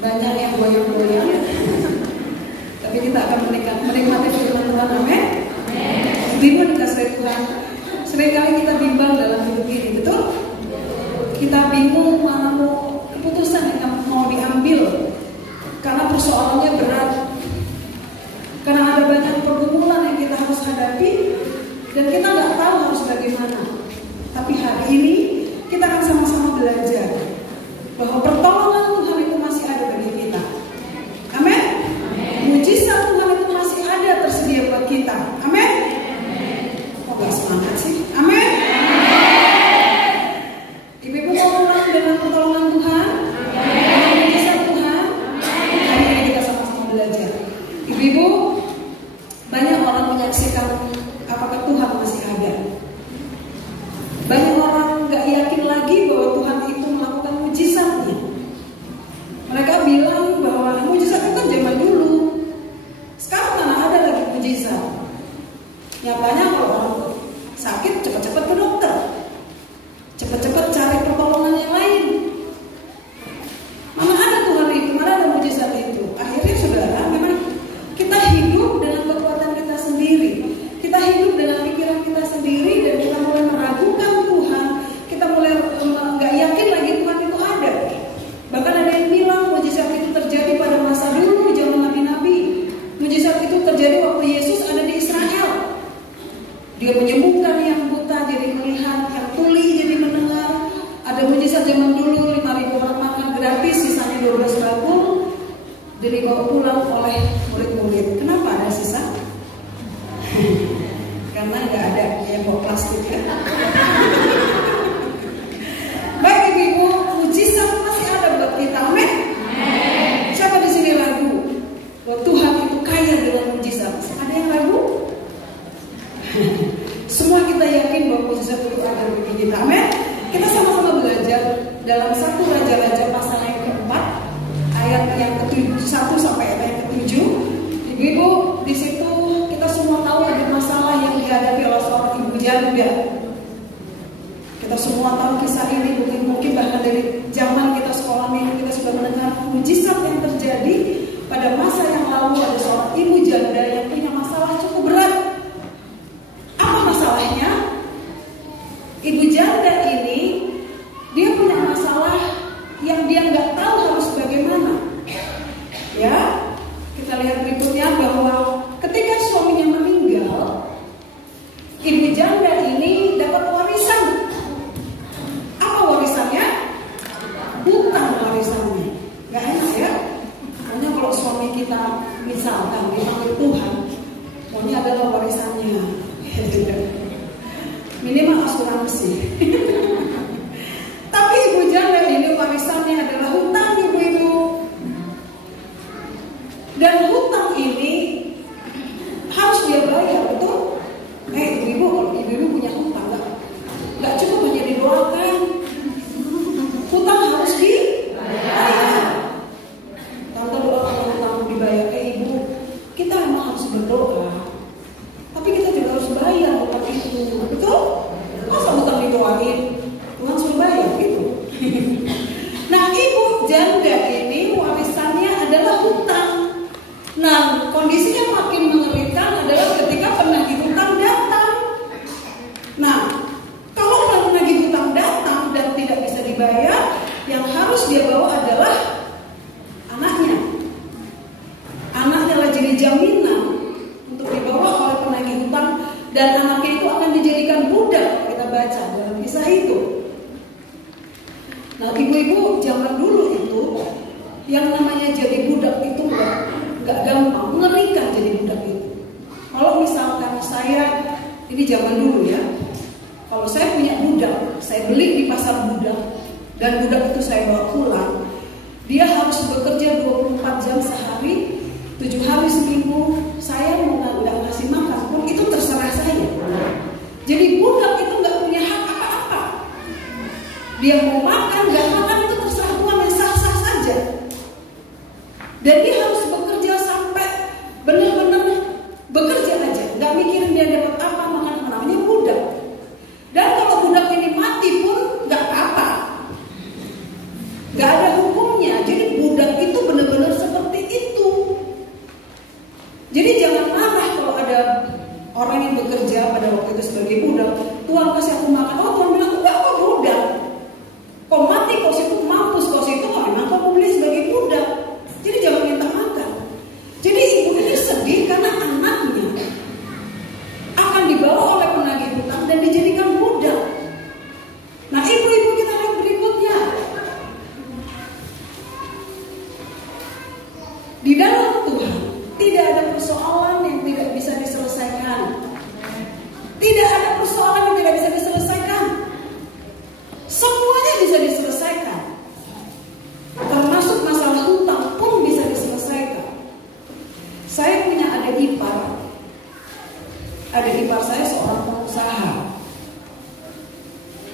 banyak yang goyang-goyang. Tapi kita akan menikmati firman Tuhan, amin. Ibu dikasih Tuhan. Seringkali kita bimbang dalam hidup ini, betul? Kita bingung mana mau keputusan yang mau diambil karena persoalannya berat, karena ada banyak pergumulan yang kita harus hadapi dan kita nggak tahu harus bagaimana. Tapi hari ini kita akan sama-sama belajar bahwa pertolongan Tuhan itu masih ada bagi kita. Amin. Mujizat Tuhan itu masih ada tersedia buat kita. Amin. Kok gak semangat sih? Amin. Ibu-ibu mau pulang dengan pertolongan Tuhan, dengan mujizat Tuhan. Hari ini kita sama-sama belajar. Ibu-ibu, banyak orang menyaksikan apakah Tuhan masih ada. Banyak orang gak yakin lagi bahwa Tuhan itu melakukan mujizatnya. Mereka bilang bahwa mujizat itu kan zaman dulu. Sekarang mana ada lagi mujizat. Nyatanya kalau orang sakit cepat-cepat ke dokter, cepat-cepat cari pertolongan yang lain. Mana ada Tuhan itu, mana ada mujizat itu. Akhirnya saudara, memang kita hidup dengan kekuatan kita sendiri. Kita hidup dengan pikiran kita sendiri dan kita mulai meragukan Tuhan. Kita mulai nggak yakin lagi Tuhan itu ada. Bahkan ada yang bilang mujizat itu terjadi pada masa dulu, zaman nabi-nabi. Mujizat itu terjadi waktu Yesus ada di Israel. Dia menyembuhkan yang buta jadi melihat, yang tuli jadi mendengar. Ada mujizat zaman dulu, 5.000 orang makan gratis, sisanya 12 batu. Dan dibawa pulang oleh murid-murid. Kenapa ada sisa? Karena nggak ada yang bawa plastik ya. Baik ibu-ibu, mujizat masih ada buat kita, amin. Siapa di sini ragu bahwa Tuhan itu kaya dengan mujizat? Ada yang ragu? Semua kita yakin bahwa mujizat itu ada bagi kita, amin. Kita sama-sama belajar dalam 1 Raja-Raja pasal yang keempat, ayat yang ke-1 sampai ayat yang ke-7. Ibu-ibu, di situ kita semua tahu ada masalah yang dihadapi oleh seorang ibu janda. Kita semua tahu kisah ini, mungkin bahkan dari zaman kita sekolah ini kita sudah mendengar mujizat yang terjadi pada masa yang lalu. Ada seorang ibu janda yang punya masalah cukup berat. Apa masalahnya? Ibu janda ini dia punya masalah yang dia nggak tahu harus bagaimana. Ya, kita lihat berikutnya bahwa ketika suaminya meninggal, ibu janda ini dapat warisan. Apa warisannya? Hutang warisannya. Gak enak ya? Pokoknya kalau suami kita misalkan dipanggil Tuhan, maunya adalah warisannya. Minimal asuransi. Tapi ibu janda ini warisannya adalah hutang ibu-ibu. Dan hutang ini harus dia bayar, betul? Ibu-ibu, kalau ibu-ibu punya hutang nggak cukup hanya didoakan. Hutang harus dibayar. Tante doa kalau hutang dibayar, ibu, kita memang harus berdoa. Tapi kita juga harus bayar hutang itu, betul? Masa hutang didoain, Tuhan suruh bayar gitu. Nah, ibu janda ini warisannya adalah hutang. Nah, kondisinya makin mengerikan adalah ketika penagih hutang datang. Nah, kalau penagih hutang datang dan tidak bisa dibayar, yang harus dia bawa adalah anaknya. Anaknya lah jadi jaminan untuk dibawa oleh penagih hutang, dan anaknya itu akan dijadikan budak. Kita baca dalam kisah itu. Nah, ibu-ibu zaman dulu itu yang namanya jadi budak itu nggak gampang, mengerikan jadi budak itu. Kalau misalkan saya, ini zaman dulu ya, kalau saya punya budak, saya beli di pasar budak, dan budak itu saya bawa pulang, dia harus bekerja 24 jam sehari, 7 hari seminggu. Saya mau nggak ngasih makan pun itu terserah saya. Jadi budak itu nggak punya hak apa-apa. Dia mau makan, nggak makan itu terserah Tuhan, yang sah-sah saja. Dan dia harus bekerja sampai benar-benar bekerja aja, nggak mikirin dia dapat apa, makan apa, namanya budak. Dan kalau budak ini mati pun nggak apa-apa, nggak ada hukumnya. Jadi budak itu benar bekerja pada waktu itu sebagai budak. Tuhan kasih aku makan. Oh, Tuhan bilang, enggak, kau budak. Kau mati, kau situ mampus, kau situ memang kau beli sebagai budak. Jadi jangan minta makan. Jadi ibu ini sedih karena anaknya akan dibawa oleh penagih hutang dan dijadikan budak. Nah, ibu-ibu kita lihat berikutnya. Di dalam Tuhan tidak ada persoalan yang tidak bisa diselesaikan. Tidak ada persoalan yang tidak bisa diselesaikan. Semuanya bisa diselesaikan. Termasuk masalah hutang pun bisa diselesaikan. Saya punya adik ipar. Adik ipar saya seorang pengusaha.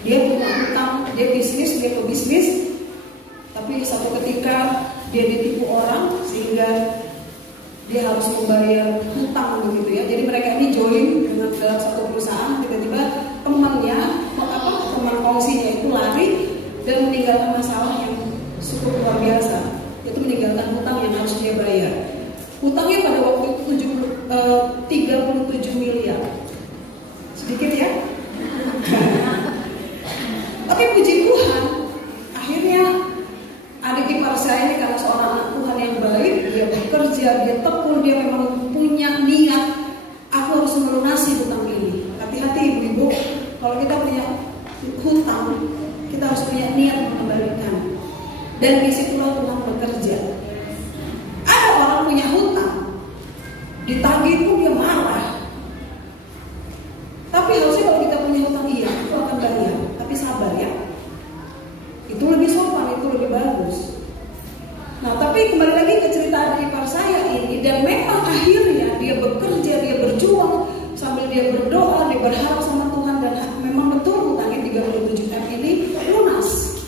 Dia punya hutang, dia pebisnis, tapi satu ketika dia ditipu orang sehingga dia harus membayar hutang begitu ya. Jadi mereka ini join dengan dalam satu perusahaan, tiba-tiba teman kongsinya itu lari dan meninggalkan masalah yang cukup luar biasa. Itu meninggalkan hutang yang harus dia bayar. Hutangnya pada waktu itu 37 miliar. Sedikit ya. Tapi puji Tuhan, akhirnya adik ipar saya ini karena seorang anak Tuhan yang baik, dia bekerja, dia tekun, dia memang punya niat, aku harus melunasi hutang ini. Hati-hati ibu-ibu, kalau kita punya hutang, kita harus punya niat mengembalikan. Dan disitulah Tuhan bekerja. Ada orang punya hutang, ditagih pun dia marah. Tapi harusnya kalau kita punya hutang, iya, itu akan bayar. Tapi sabar ya. Itu lebih sopan, itu lebih bagus. Nah, tapi kembali lagi ke cerita adik ipar saya ini, dan memang akhirnya dia bekerja, dia berjuang sambil dia berdoa, dia berharap sama Tuhan, dan memang betul hutangnya 37 M ini lunas.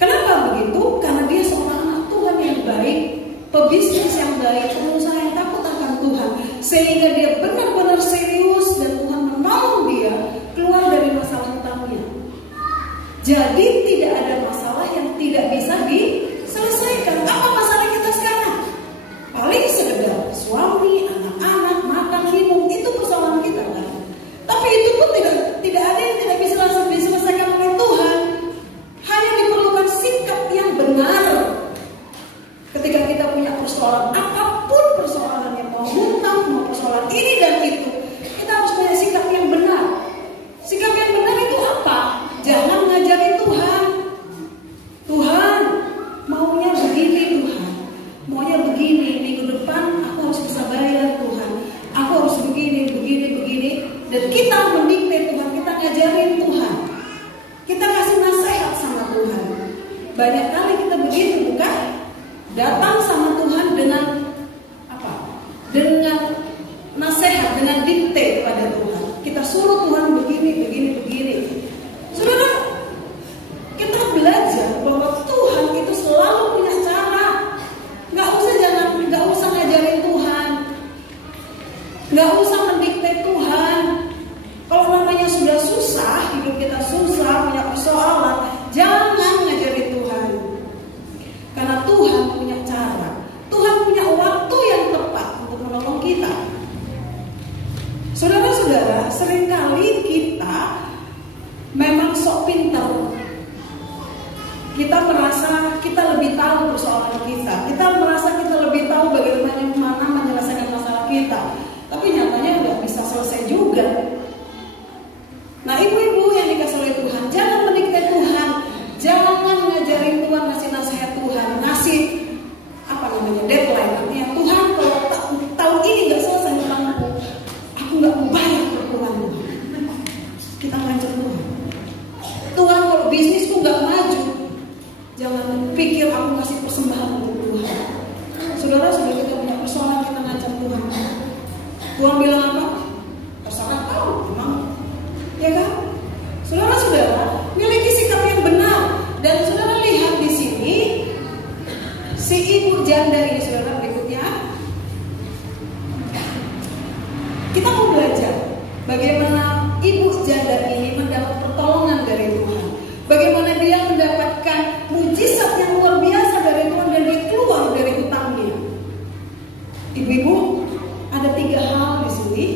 Kenapa begitu? Karena dia seorang anak Tuhan yang baik, pebisnis yang baik, pengusaha yang takut akan Tuhan, sehingga dia benar-benar serius dan Tuhan menolong dia keluar dari masalah hutangnya. Jadi tidak ada masalah yang tidak bisa diselesaikan. Apa masalah kita sekarang? Paling sekedar suami, anak-anak, makan, minum, itu persoalan kita kan. Tapi itu pun tidak ada yang tidak bisa diselesaikan oleh Tuhan. Hanya diperlukan sikap yang benar. Ketika kita punya persoalan, apapun persoalannya, mau hutang, mau persoalan ini dan itu, kita harus punya sikap yang benar. Sikap yang benar itu apa? Jangan ngajarin Tuhan. Tuhan, maunya begini Tuhan. Maunya begini, minggu depan aku harus bisa bayar Tuhan. Aku harus begini. Dan kita mendikte Tuhan, kita ngajarin Tuhan. Kita kasih nasihat sama Tuhan. Banyak kali kita begitu, bukan? Datang sama Tuhan dengan apa? Dengan nasihat, dengan dikte kepada Tuhan. Kita suruh Tuhan begini. Saudara, kita belajar bahwa Tuhan itu selalu punya cara. Nggak usah ngajarin Tuhan, nggak usah mendikte Tuhan. Kalau namanya sudah susah, hidup kita susah, punya persoalan, jangan ngajarin Tuhan. Karena Tuhan punya cara. Tuhan punya waktu yang tepat untuk menolong kita. Saudara-saudara, seringkali kita memang sok pintar. Kita merasa kita lebih tahu persoalan kita. Kita merasa kita lebih tahu bagaimana menyelesaikan masalah kita. Tapi nyatanya nggak bisa selesai juga. Nah, ibu-ibu yang dikasih oleh Tuhan, jangan mendikte Tuhan. Jangan ngajarin Tuhan, ngasih nasihat Tuhan, ngasih deadline. Artinya Tuhan, kalau tahun ini nggak selesai hutangku, aku nggak mau bayar ke Tuhan. Kita ngajar Tuhan. Tuhan, kalau bisnisku nggak maju, jangan pikir aku ngasih persembahan untuk Tuhan. Saudara, sudah kita punya persoalan, kita ngajar Tuhan. Tuhan bilang apa? Terserah kau, memang, ya kan? Saudara-saudara, miliki sikap yang benar. Dan saudara lihat di sini, si ibu janda ini, saudara, berikutnya kita mau belajar bagaimana ibu janda ini mendapat pertolongan dari Tuhan. Bagaimana dia mendapatkan mujizat yang luar biasa dari Tuhan dan dia keluar dari hutangnya. Ibu-ibu, ada 3 hal di sini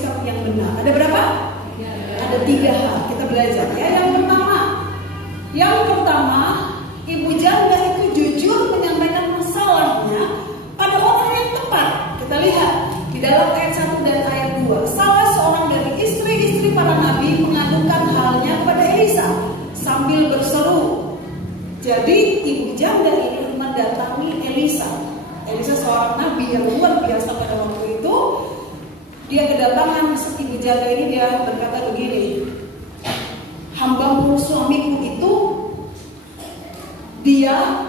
bersikap yang benar. Ada berapa? Ada 3 hal kita belajar ya. Yang pertama, ibu janda itu jujur menyampaikan masalahnya pada orang yang tepat. Kita lihat di dalam ayat 1 dan ayat 2. Salah seorang dari istri-istri para nabi mengadukan halnya kepada Elisa sambil berseru. Jadi ibu janda ini mendatangi Elisa. Elisa seorang nabi yang luar biasa pada waktu itu. Dia kedatangan ibu janda ini, dia berkata begini, hambamu suamiku itu dia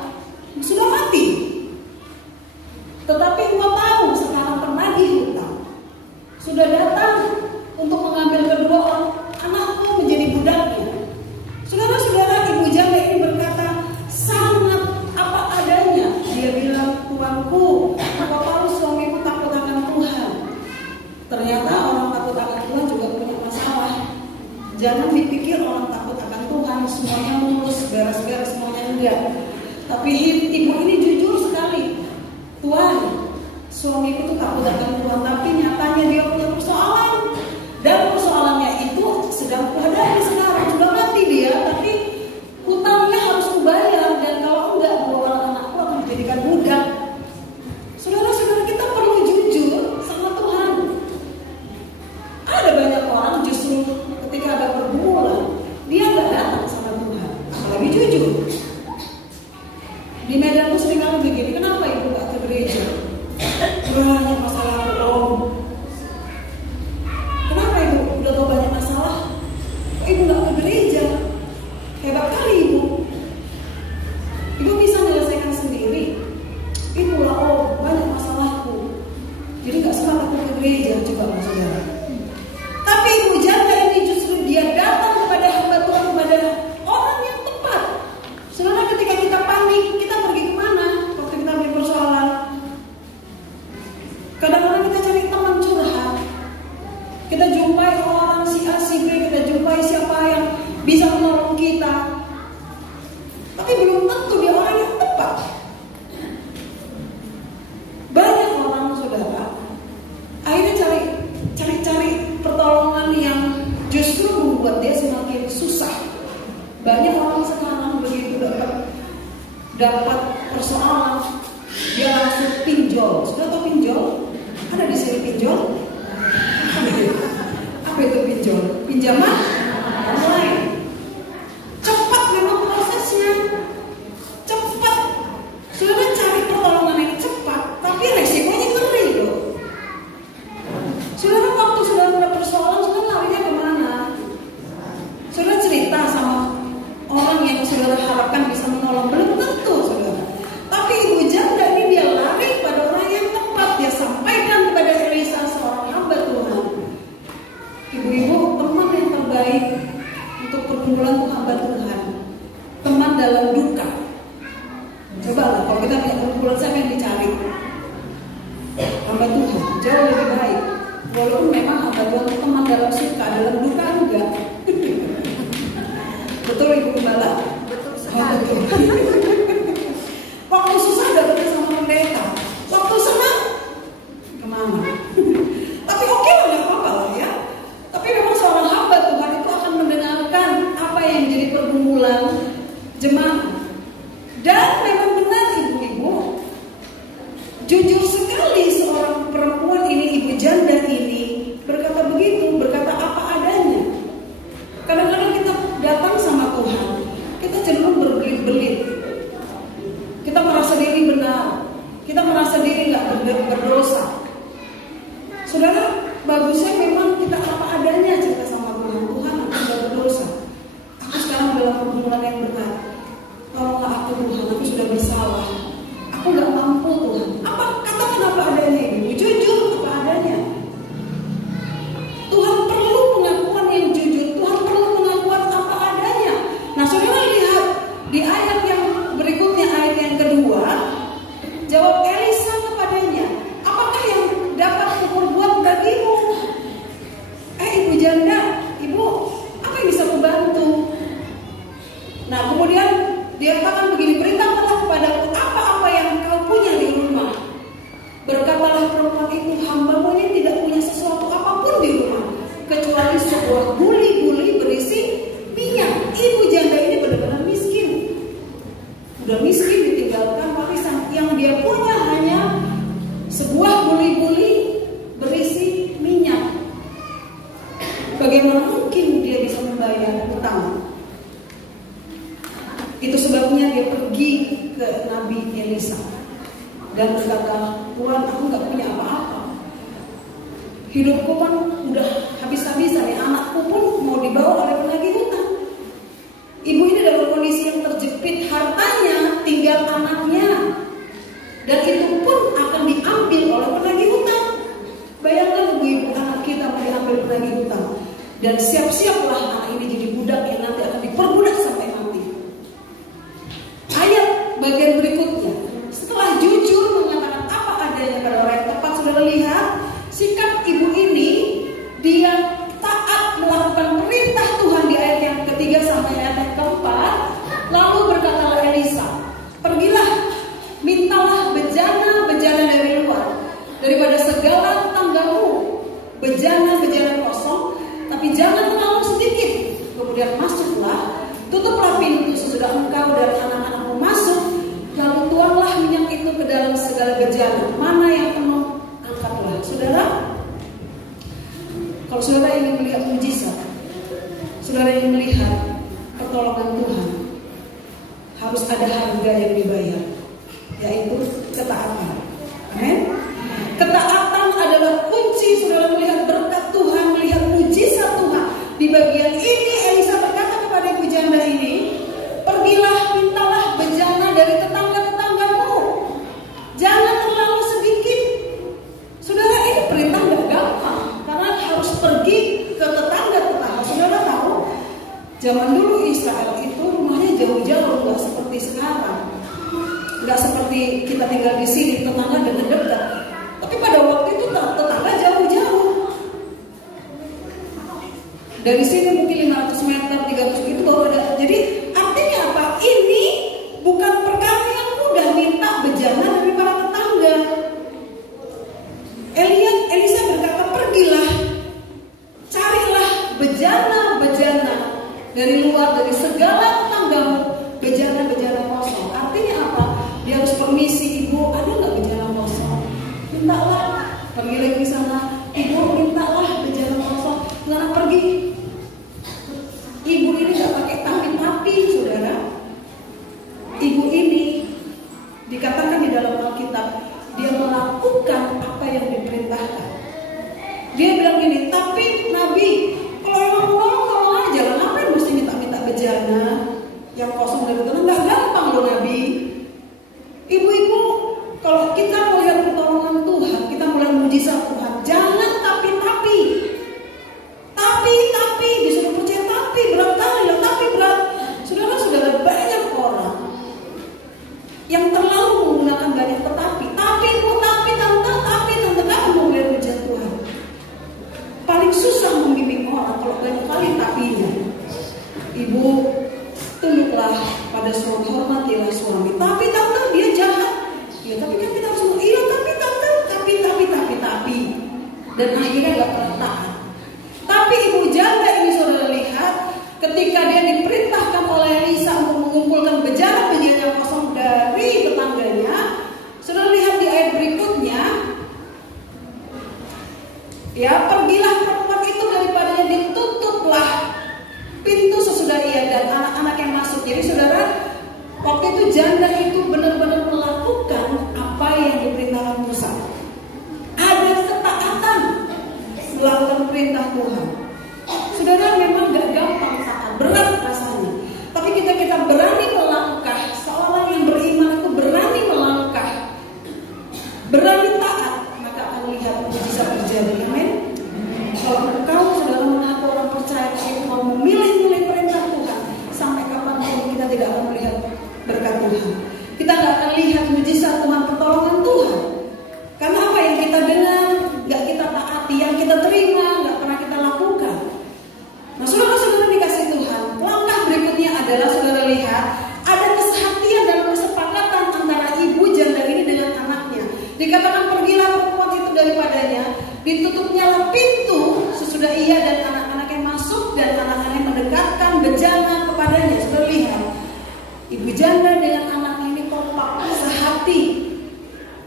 sudah mati, tetapi engkau tahu sekarang penagih hutang sudah datang untuk mengambil kedua anakku menjadi budaknya. Saudara-saudara, ibu janda ini berkata sangat apa adanya. Dia bilang, tuanku, engkau tahu suamiku takut akan Tuhan. Ternyata orang takut akan Tuhan juga punya masalah. Jangan dipikir orang takut akan Tuhan semuanya mulus, beres-beres, semuanya enggak. Tapi ibu ini jujur sekali. Tuhan, suamiku itu takut akan Tuhan, tapi nyatanya dia punya persoalan. Dan persoalannya itu sedang kuhadapi sekarang. Sudah mati dia, tapi hutangnya harus kubayar. Dan kalau enggak, 2 orang anakku akan dijadikan budak. Saudara-saudara, kita perlu jujur sama Tuhan. Ada banyak orang justru ketika ada pergumulan, dia nggak datang sama Tuhan, apalagi jujur. Di Medan tuh sering kali begini, kenapa ibu nggak ke gereja? Banyak masalah om. Kenapa ibu udah tahu banyak masalah? Kok ibu nggak ke gereja? Hebat kali ibu. Ibu bisa menyelesaikan sendiri. Ibu lah banyak masalahku. Jadi nggak sempat aku ke gereja, coba saudara. Tapi ibu janda ini justru dia datang kepada hamba Tuhan, kepada orang yang tepat. Saudara, ketika kita panik, kita pergi kemana? Waktu kita punya persoalan, kadang-kadang kita cari teman curhat. Kita jumpai orang si A, si B, kita jumpai siapa yang bisa menolong kita. Tapi belum tentu dia orang yang tepat. Banyak orang, saudara, akhirnya cari pertolongan yang justru membuat dia semakin susah. Banyak orang sekarang begitu dapat persoalan, dia langsung pinjol. Sudah tahu pinjol? Ada di sini pinjol? Apa itu pinjol? Pinjaman online. Cepat memang prosesnya, cepat. Sudah cari pertolongan yang cepat, tapi resikonya ngeri loh. Saudara, waktu sudah ada persoalan, saudara larinya kemana? Saudara cerita sama orang yang saudara harapkan bisa menolong, belum tentu saudara. Tapi ibu janda ini dia lari pada orang yang tepat. Dia sampaikan kepada Elisa, seorang hamba Tuhan. Ibu-ibu, teman yang terbaik untuk pergumulan itu hamba Tuhan. Teman dalam duka. Coba lah, kalau kita punya pergumulan, siapa yang dicari? Hamba Tuhan, jauh lebih baik. Walaupun memang hamba Tuhan teman dalam suka, dalam duka enggak. Betul Ibu Gembala? Betul sekali. Waktu susah datang sama pendeta, waktu senang kemana? Tapi oke lah, nggak apa-apa lah ya. Tapi memang seorang hamba Tuhan itu akan mendengarkan apa yang menjadi pergumulan jemaat. Dan memang benar ibu-ibu, jujur sekali seorang perempuan ini, ibu janda ini berkata begitu, berkata apa adanya. Kadang-kadang kita datang sama Tuhan, kita cenderung berbelit-belit. Kita merasa diri benar, kita merasa diri nggak berdosa. Saudara, bagusnya memang kita apa adanya cerita sama Tuhan. Tuhan, aku nggak berdosa. Aku sekarang dalam pergumulan yang berat. Tolonglah aku Tuhan, aku sudah bersalah. Aku nggak mampu Tuhan. Katakan apa adanya ibu, jujur apa adanya. Tuhan perlu pengakuan yang jujur. Tuhan perlu pengakuan apa adanya. Nah, saudara lihat di ayat yang berikutnya, ayat yang kedua, jawab Elisa kepadanya, apakah yang dapat kuperbuat bagimu? Ibu janda, ibu, apa yang bisa kubantu? Nah, kemudian dia katakan begini, beritahulah kepadaku apa-apa yang kau punya di rumah. Berkatalah perempuan itu, hambamu ini tidak punya sesuatu apapun di rumah. sebuah guli-guli berisi minyak. Ibu janda ini benar-benar miskin. Udah miskin, ditinggalkan warisan. Yang dia punya hanya sebuah guli-guli berisi minyak. Bagaimana mungkin dia bisa membayar hutang? Itu sebabnya dia pergi ke Nabi Elisa dan berkata, Tuhan, aku gak punya apa-apa. Hidupku kan udah habis-habisan nih, anakku pun mau dibawa oleh penagih hutang. Ibu ini dalam kondisi yang terjepit, hartanya tinggal anaknya, dan itu pun akan diambil oleh penagih hutang. Bayangkan ibu, anak kita mau diambil penagih hutang, dan siap-siaplah anak ini jadi budak yang nanti akan diperbudak sampai mati. Ayat bagian berikutnya, setelah jujur mengatakan apa adanya pada orang yang tepat, saudara lihat sikap ibu ini. Dia taat melakukan perintah Tuhan di ayat yang ketiga sampai ayat yang keempat. Lalu berkatalah Elisa, pergilah, mintalah bejana-bejana dari luar, daripada segala tetanggamu, bejana-bejana kosong, tapi jangan terlalu sedikit. Kemudian masuklah, tutuplah pintu sesudah engkau dan anak-anakmu masuk, lalu tuanglah minyak itu ke dalam segala bejana. Mana yang penuh, angkatlah. Saudara, kalau saudara ingin melihat mujizat, saudara ingin melihat pertolongan Tuhan, harus ada harga yang dibayar, yaitu ketaatan. Amin. Ketaatan adalah kunci saudara melihat berkat Tuhan, melihat mujizat Tuhan. Di bagian ini Elisa berkata kepada ibu janda ini, pergilah, mintalah bejana dari tetangga-tetanggamu, jangan terlalu sedikit. Saudara, ini perintah gak gampang, karena harus pergi ke tetangga-tetangga. Saudara tahu, zaman dulu Israel itu rumahnya jauh-jauh, gak seperti sekarang, gak seperti kita tinggal di sini, tetangga dekat-dekat. Tapi pada waktu itu tetangga jauh-jauh. Dari sini mungkin 500 meter, 300 itu baru ada. Jadi artinya apa? Ini bukan perkara yang mudah minta bejana dari para tetangga. Elisa berkata, pergilah, carilah bejana-bejana dari luar, dari segala tetanggamu, bejana-bejana kosong. Artinya apa? Dia harus permisi, ibu, ada nggak bejana kosong? Mintalah. Pergi lagi ke sana, ibu, mintalah bejana kosong. Sana pergi. Ibu ini nggak pakai tapi, saudara. Ibu ini dikatakan di dalam Alkitab, dia melakukan apa yang diperintahkan. Dia bilang gini, tapi Nabi, kalau emang mau tolong aja lah, ngapain mesti minta bejana yang kosong dari tanah? Nggak gampang loh Nabi. Ibu-ibu, kalau kita melihat pertolongan Tuhan, kita melihat mujizat Tuhan, jangan tapi disuruh percaya tapi berat kali loh, tapi berat. Saudara-saudara, banyak orang yang terlalu menggunakan banyak tetapi tante kamu mau melihat mujizat Tuhan. Paling susah membimbing orang kalau banyak kali tapinya. Ibu, tunduklah pada suami, hormatilah suami. Tapi tante, dia jahat. Ya tapi kan kita harus iya tapi tante, tapi. Dan akhirnya gak pernah taat. Tapi ibu janda ini saudara lihat, ketika dia diperintahkan oleh Elisa untuk mengumpulkan bejana-bejana yang kosong dari tetangganya, saudara lihat di ayat berikutnya, ya, pergilah perempuan itu daripadanya, ditutuplah pintu sesudah ia dan anak-anak yang masuk. Jadi saudara, waktu itu janda itu benar-benar melakukan apa yang diperintahkan Musa. Ada ketaatan melakukan perintah Tuhan. Saudara, memang gak gampang, sangat berat rasanya. Tapi kita berani melangkah, seorang yang beriman itu berani melangkah, berani taat, maka akan lihat mujizat terjadi. Amin. Kalau engkau saudara mengaku orang percaya, itu mau memilih perintah Tuhan, sampai kapanpun kita tidak akan melihat berkat Tuhan. Kita tidak akan lihat mujizat Tuhan, pertolongan Tuhan. Karena apa yang kita dengar, gak kita taati, yang kita terima, gak pernah kita lakukan. Nah, saudara-saudara dikasih Tuhan, langkah berikutnya adalah saudara lihat, ada kesehatian dalam kesepakatan antara ibu janda ini dengan anaknya. Dikatakan pergilah perempuan itu daripadanya, ditutupnya pintu sesudah ia dan anak-anak yang masuk.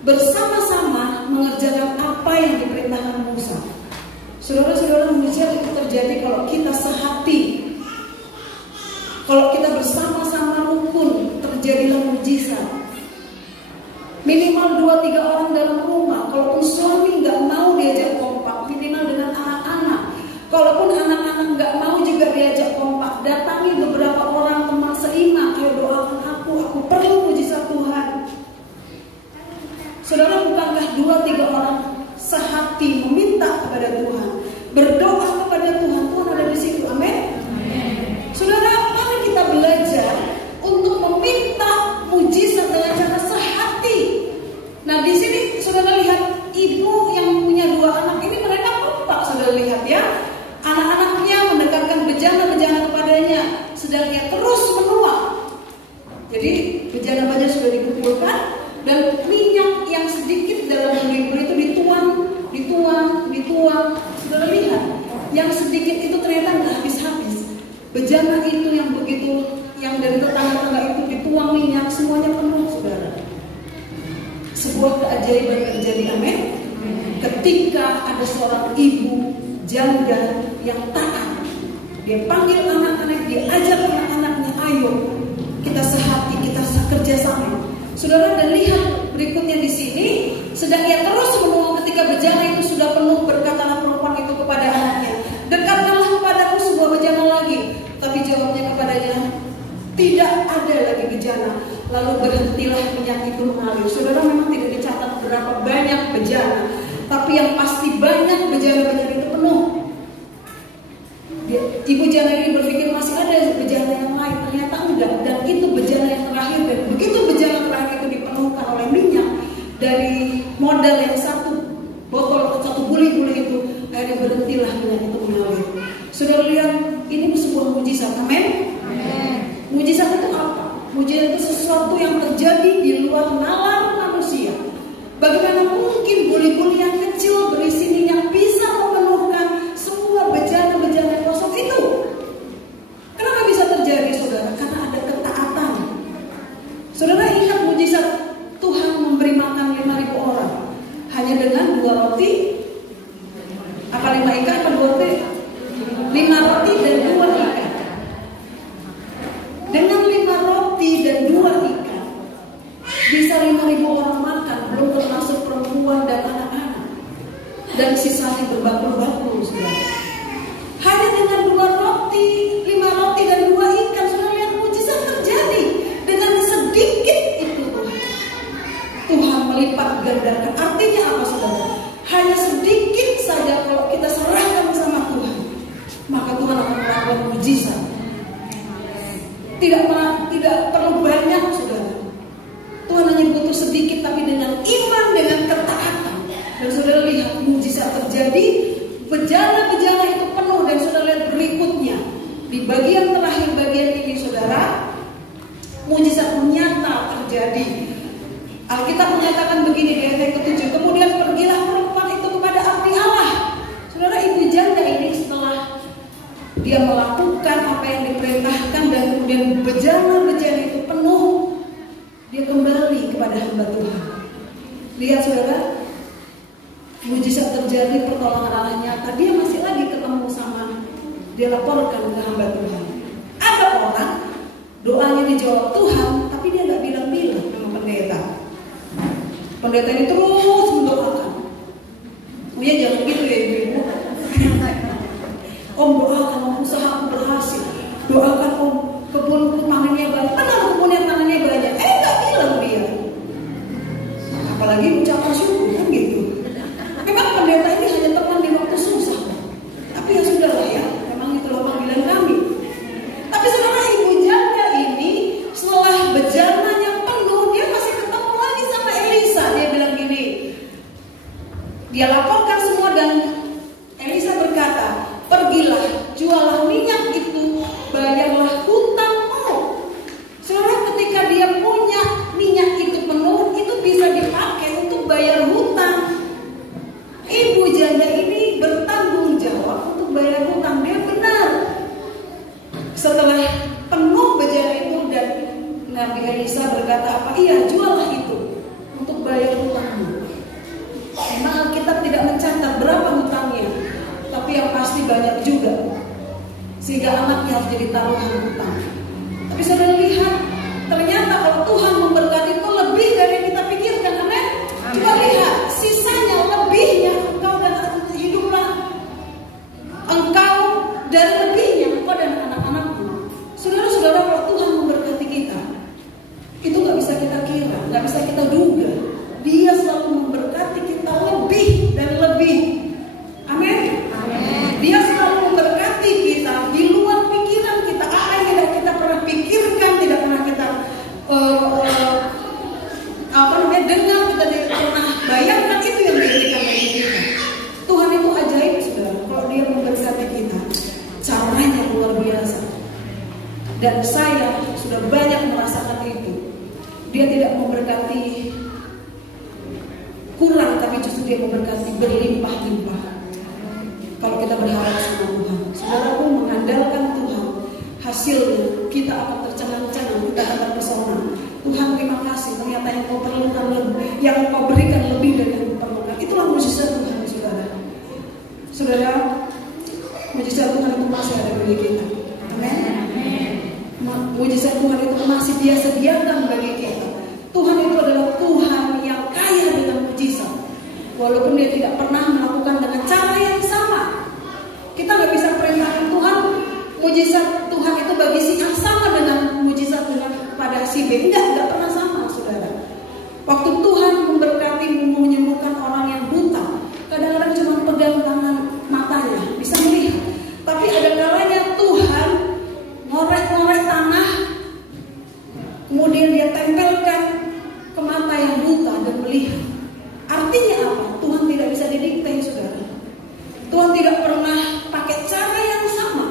bersama-sama mengerjakan apa yang diperintahkan Musa. Saudara-saudara, mujizat itu terjadi kalau kita sehati, kalau kita bersama-sama rukun, terjadilah mujizat. Minimal 2-3 orang dalam rumah. Kalaupun suami nggak mau diajak kompak, minimal dengan anak-anak. Kalaupun anak-anak nggak mau juga diajak kompak, datangi beberapa orang teman seiman. Ayo doakan aku perlu mujizat Tuhan. Saudara, bukankah 2-3 orang sehati meminta kepada Tuhan, berdoa kepada Tuhan, Tuhan ada di situ. Amin. Saudara, mari kita belajar untuk meminta mujizat dengan cara sehati. Nah, di sini saudara lihat ibu yang punya 2 anak ini, mereka kompak. Saudara lihat ya, anak-anaknya mendekatkan bejana-bejana kepadanya, sedang ia terus menuak. Jadi bejana-bejana sudah dikumpulkan dan minyak yang sedikit dalam bumbu itu dituang. Saudara lihat, yang sedikit itu ternyata nggak habis-habis. Bejana itu yang begitu, yang dari tetangga-tetangga itu dituang minyak, semuanya penuh, saudara. Sebuah keajaiban terjadi, amin. Ketika ada seorang ibu janda yang taat, dia panggil anak-anak, dia ajak anak-anaknya, ayo kita sehati, kita kerja sama. Saudara, dan lihat berikutnya di sini, sedang ia terus menuang ketika bejana itu sudah penuh, berkatalah perempuan itu kepada anaknya, dekatkanlah kepadaku sebuah bejana lagi. Tapi jawabnya kepadanya, tidak ada lagi bejana. Lalu berhentilah minyak itu mengalir. Saudara, memang tidak dicatat berapa banyak bejana, tapi yang pasti banyak bejana-bejana itu penuh. Ibu jana ini berpikir masih ada bejana yang lain, ternyata enggak. Dan itu bejana yang terakhir, dan begitu bejana terakhir itu dipenuhkan oleh minyak dari modal yang satu botol atau satu buli-buli itu, akhirnya berhentilah minyak itu mengalir. Saudara lihat, ini sebuah mujizat, amin. Mujizat itu apa? Mujizat itu sesuatu yang terjadi di luar nalar manusia. Bagaimana mungkin buli-buli yang kecil berisi minyak bisa memenuhkan semua bejana-bejana yang kosong itu? Kenapa bisa terjadi, saudara? Karena ada ketaatan. Saudara ingat mujizat Tuhan memberi makan 5.000 orang hanya dengan 2 roti, apa 5 ikan apa 2 roti? 5 roti dan 2 ikan. Dengan 5 roti dan 2 ikan bisa 5.000 orang makan, belum termasuk perempuan dan anak-anak. Dan sisanya berbakul-bakul, saudara. Hanya dengan 2 roti, 5 roti dan 2 ikan, saudara lihat mujizat terjadi. Dengan sedikit itu Tuhan melipat gandakan. Artinya apa, saudara? Hanya sedikit saja kalau kita serahkan sama Tuhan, maka Tuhan akan melakukan mujizat. Tidak perlu banyak, saudara. Tuhan hanya butuh sedikit, tapi dengan iman, dengan ketaatan. Dan saudara lihat mujizat terjadi. Bejana-bejana itu penuh. Dan saudara lihat berikutnya, di bagian terakhir bagian ini, saudara, mujizat nyata terjadi. Alkitab menyatakan begini di ayat yang ke-7, kemudian pergilah perempuan itu kepada abdi Allah. Saudara, ibu janda ini setelah dia melakukan apa yang diperintahkan dan kemudian bejana-bejana itu penuh, dia kembali kepada hamba Tuhan. Lihat, saudara, mujizat terjadi, pertolongan Allah nyata. Dia masih lagi ketemu sama, dia laporkan ke hamba Tuhan. Ada orang doanya dijawab Tuhan, tapi dia nggak bilang-bilang sama pendeta. Pendeta ini terus mendoakan. Oh ya, jangan gitu ya ibu-ibu. Om doakan, om usaha aku berhasil. Doakan om kebunku panennya banyak. Benar, kebunnya panennya banyak. Nggak bilang dia. Apalagi ucapan syukur kan gitu. Memang pendeta ini hanya teman di waktu susah. Tapi ya sudahlah ya, memang itulah panggilan kami. Tapi saudara, ibu janda ini setelah bejananya penuh, dia masih ketemu lagi sama Elisa. Dia bilang gini, dia laporkan semua dan Elisa berkata, pergilah, jualah minyak itu, bayarlah hutangmu. Saudara, ketika dia punya minyak itu penuh, itu bisa dipakai untuk bayar hutang. Ibu janda ini bertanggung jawab untuk bayar hutang. Dia benar. Setelah penuh bejana itu dan Nabi Elisa berkata apa? Iya, jualah itu untuk bayar hutang. menjadi taruhan hutang. Tapi saudara lihat, ternyata kalau Tuhan memberkati itu lebih dari yang kita pikirkan. Amin. Coba lihat, sisanya lebihnya engkau dan hiduplah engkau dan lebihnya engkau dan anak-anakmu. Saudara-saudara, kalau Tuhan memberkati kita, itu nggak bisa kita kira, nggak bisa kita duga. Dia selalu memberkati kita lebih dan lebih. Amin. Dia selalu memberkati kita di luar pikiran kita, apa yang tidak kita pernah pikirkan, tidak pernah kita dengar, kita tidak pernah bayangkan, itu yang diberikan bagi kita. Tuhan itu ajaib, saudara. Kalau Dia memberkati kita, caranya luar biasa. Dan saya sudah banyak merasakan itu. Dia tidak memberkati kurang, tapi justru Dia memberkati berlimpah-limpah. Kalau kita berharap sama Tuhan, saudaraku, mengandalkan Tuhan, hasilnya kita akan tercengang-cengang, kita akan terpesona. Tuhan, terima kasih, ternyata yang Kau perlukan lebih, yang Kau berikan lebih dari yang Kau perlukan. Itulah mujizat Tuhan, saudara. Saudara, mujizat Tuhan itu masih ada bagi kita. Amin. Mujizat Tuhan itu masih Dia sediakan bagi kita. Tuhan itu adalah Tuhan yang kaya dengan mujizat. Walaupun Dia tidak pernah melakukan dengan cara yang sama. Kita nggak bisa perintahkan Tuhan, mujizat Tuhan itu bagi si A sama dengan mujizat dengan pada si B. Enggak pernah sama, saudara. Waktu Tuhan memberkati, menyembuhkan orang yang buta, kadang-kadang cuma pegang tangan matanya, bisa melihat. Tapi ada kalanya Tuhan ngorek-ngorek tanah, kemudian Dia tempelkan ke mata yang buta dan melihat. Artinya apa? Tuhan tidak bisa didikte, saudara. Tuhan tidak pernah pakai cara yang sama.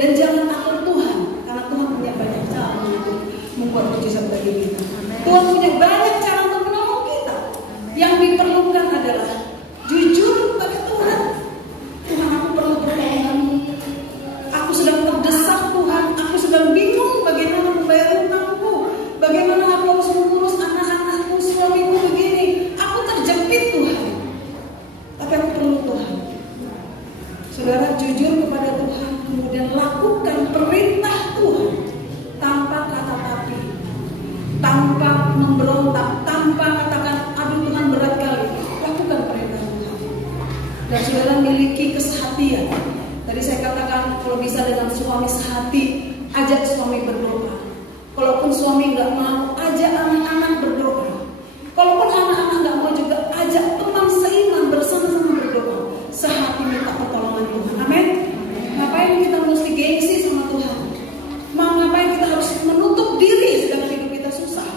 Dan jangan takut Tuhan, karena Tuhan punya banyak cara untuk membuat mujizat bagi kita. Tuhan punya banyak cara untuk menolong kita. Yang diperlukan adalah jujur pada Tuhan. Tuhan, aku perlu pertolongan-Mu. Aku sedang terdesak, Tuhan. Aku sedang bingung bagaimana membayar hutangku. Bagaimana aku harus mengurus anak-anakku, suamiku begini. Aku terjepit, Tuhan. Tapi aku perlu Tuhan. Saudara, jujur kepada Tuhan, kemudian lakukan perintah Tuhan tanpa kata tapi, tanpa memberontak, tanpa katakan aduh Tuhan berat kali. Lakukan perintah Tuhan. Dan saudara miliki kesehatian. Tadi saya katakan kalau bisa dengan suami sehati, ajak suami berdoa. Kalaupun suami nggak mau, ajak anak-anak berdoa. Kalaupun anak-anak nggak mau juga, ajak teman seiman bersama-sama berdoa. Sehati minta pertolongan Tuhan. Amin. Ngapain kita mesti gengsi sama Tuhan? Ngapain kita harus menutup diri sedangkan hidup kita susah?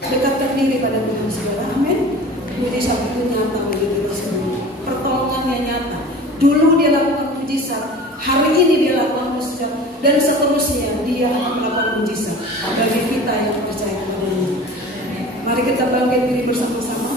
Dekatkan diri pada Tuhan, saudara. Amin. Mujizat itu nyata bagi kita semua. Pertolongannya nyata. Dulu Dia lakukan mujizat, hari ini Dia lakukan mujizat, dan seterusnya Dia akan melakukan mujizat bagi kita yang percaya kepada-Nya. Mari kita bangkit diri bersama-sama.